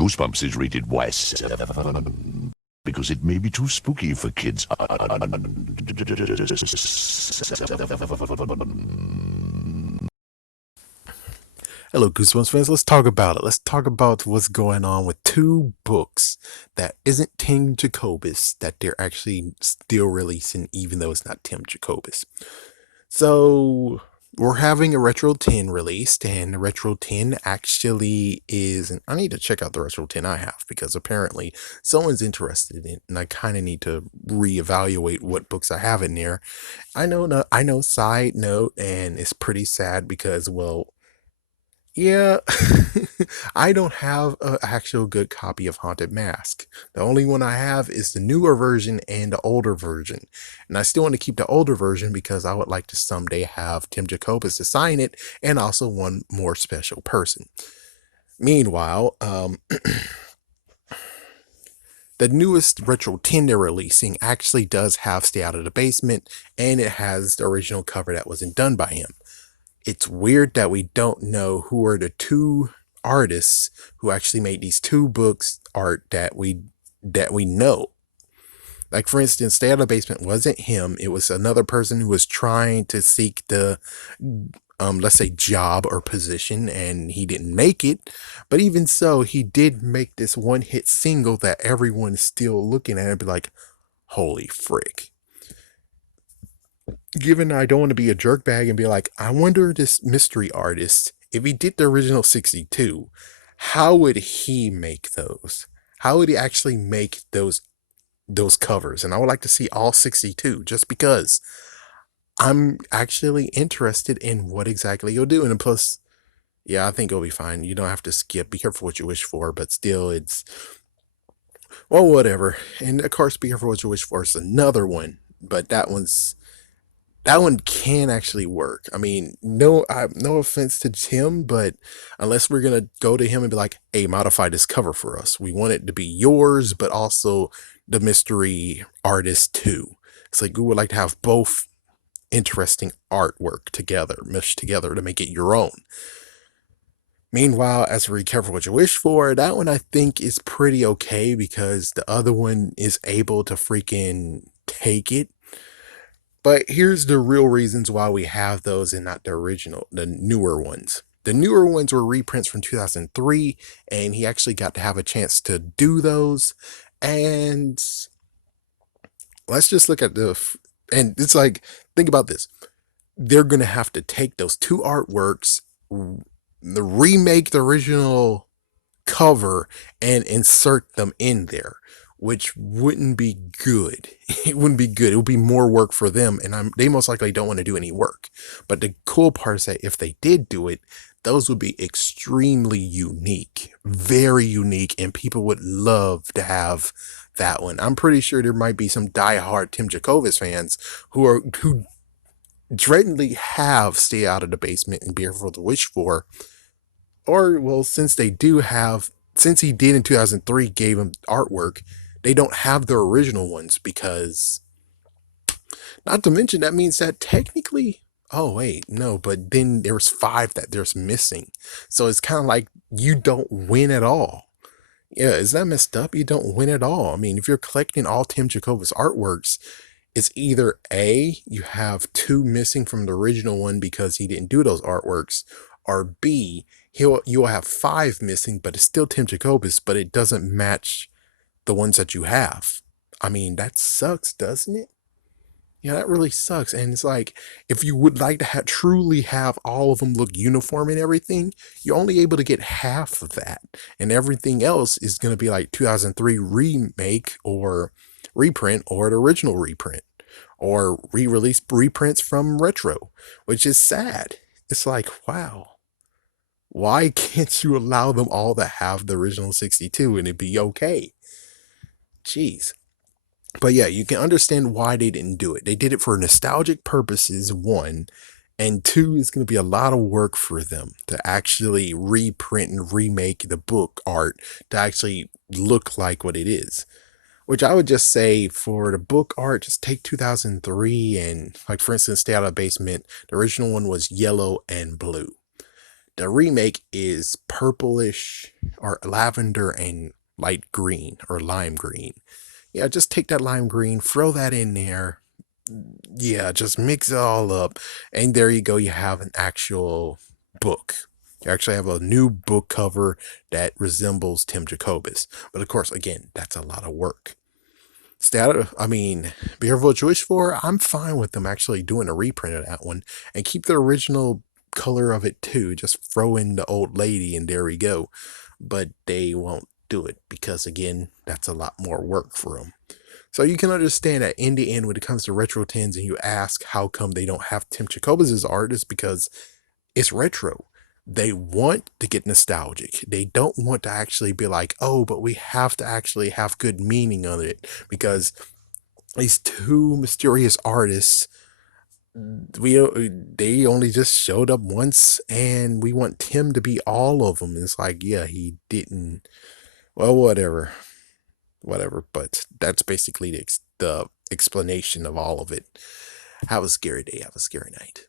Goosebumps is rated Y7 because it may be too spooky for kids. Hello, Goosebumps fans. Let's talk about it. Let's talk about what's going on with two books that isn't Tim Jacobus that they're actually still releasing, even though it's not Tim Jacobus. So we're having a Retro 10 released, and the Retro 10 actually is. And I need to check out the Retro 10 I have because apparently someone's interested in it, and I kind of need to reevaluate what books I have in there. I know, I know. Side note, and it's pretty sad because, well, yeah, I don't have an actual good copy of Haunted Mask. The only one I have is the newer version and the older version. And I still want to keep the older version because I would like to someday have Tim Jacobus to sign it and also one more special person. Meanwhile, the newest Retro 10 they're releasing actually does have Stay Out of the Basement, and it has the original cover that wasn't done by him. It's weird that we don't know who are the two artists who actually made these two books art that we know. Like, for instance, Stay Out of the Basement wasn't him. It was another person who was trying to seek the let's say job or position, and he didn't make it. But even so, he did make this one hit single that everyone's still looking at and be like, holy frick. Given I don't want to be a jerkbag and be like, I wonder this mystery artist, if he did the original 62, how would he make those? How would he actually make those covers? And I would like to see all 62 just because I'm actually interested in what exactly you'll do. And plus, yeah, I think it'll be fine. You don't have to skip. Be careful what you wish for, but still, it's, well, whatever. And of course, Be Careful What You Wish For is another one, but that one can actually work. I mean, no offense to Tim, but unless we're gonna go to him and be like, "Hey, modify this cover for us. We want it to be yours, but also the mystery artist too." It's like we would like to have both interesting artwork together, meshed together to make it your own. Meanwhile, as for Be Careful What You Wish For, that one I think is pretty okay because the other one is able to freaking take it. But here's the real reasons why we have those and not the original, the newer ones. The newer ones were reprints from 2003, and he actually got to have a chance to do those. And let's just look at and it's like, think about this. They're going to have to take those two artworks, remake the original cover, and insert them in there, which wouldn't be good. It wouldn't be good. It would be more work for them, and they most likely don't want to do any work. But the cool part is that if they did do it, those would be extremely unique, very unique, and people would love to have that one. I'm pretty sure there might be some diehard Tim Jacobus fans who dreadingly have Stay Out of the Basement and Be Careful to Wish For, or, well, since he did in 2003 gave him artwork, they don't have the original ones because, not to mention, that means that technically, oh wait, no, but then there's five that there's missing. So it's kind of like you don't win at all. Yeah, is that messed up? You don't win at all. I mean, if you're collecting all Tim Jacobus artworks, it's either A, you have two missing from the original one because he didn't do those artworks, or B, you'll have five missing, but it's still Tim Jacobus, but it doesn't match the ones that you have. I mean, that sucks, doesn't it? Yeah, that really sucks. And it's like, if you would like to truly have all of them look uniform and everything, you're only able to get half of that. And everything else is going to be like 2003 remake or reprint or the original reprint or re-release reprints from retro, which is sad. It's like, wow, why can't you allow them all to have the original 62 and it'd be okay? Jeez. But yeah, you can understand why they didn't do it. They did it for nostalgic purposes, one, and two, it's going to be a lot of work for them to actually reprint and remake the book art to actually look like what it is. Which I would just say for the book art, just take 2003 and, like, for instance, Stay Out of the Basement. The original one was yellow and blue. The remake is purplish or lavender and light green or lime green. Yeah, just take that lime green, throw that in there. Yeah, just mix it all up. And there you go. You have an actual book. You actually have a new book cover that resembles Tim Jacobus. But of course, again, that's a lot of work. I mean, Behavioral Choice 4, I'm fine with them actually doing a reprint of that one and keep the original color of it too. Just throw in the old lady and there we go. But they won't do it because, again, that's a lot more work for them. So you can understand that in the end, when it comes to retro tins and you ask how come they don't have Tim Jacobus' art, is because it's retro. They want to get nostalgic. They don't want to actually be like, oh, but we have to actually have good meaning on it because these two mysterious artists, they only just showed up once and we want Tim to be all of them. It's like, yeah, he didn't. Well, whatever. But that's basically the explanation of all of it. Have a scary day. Have a scary night.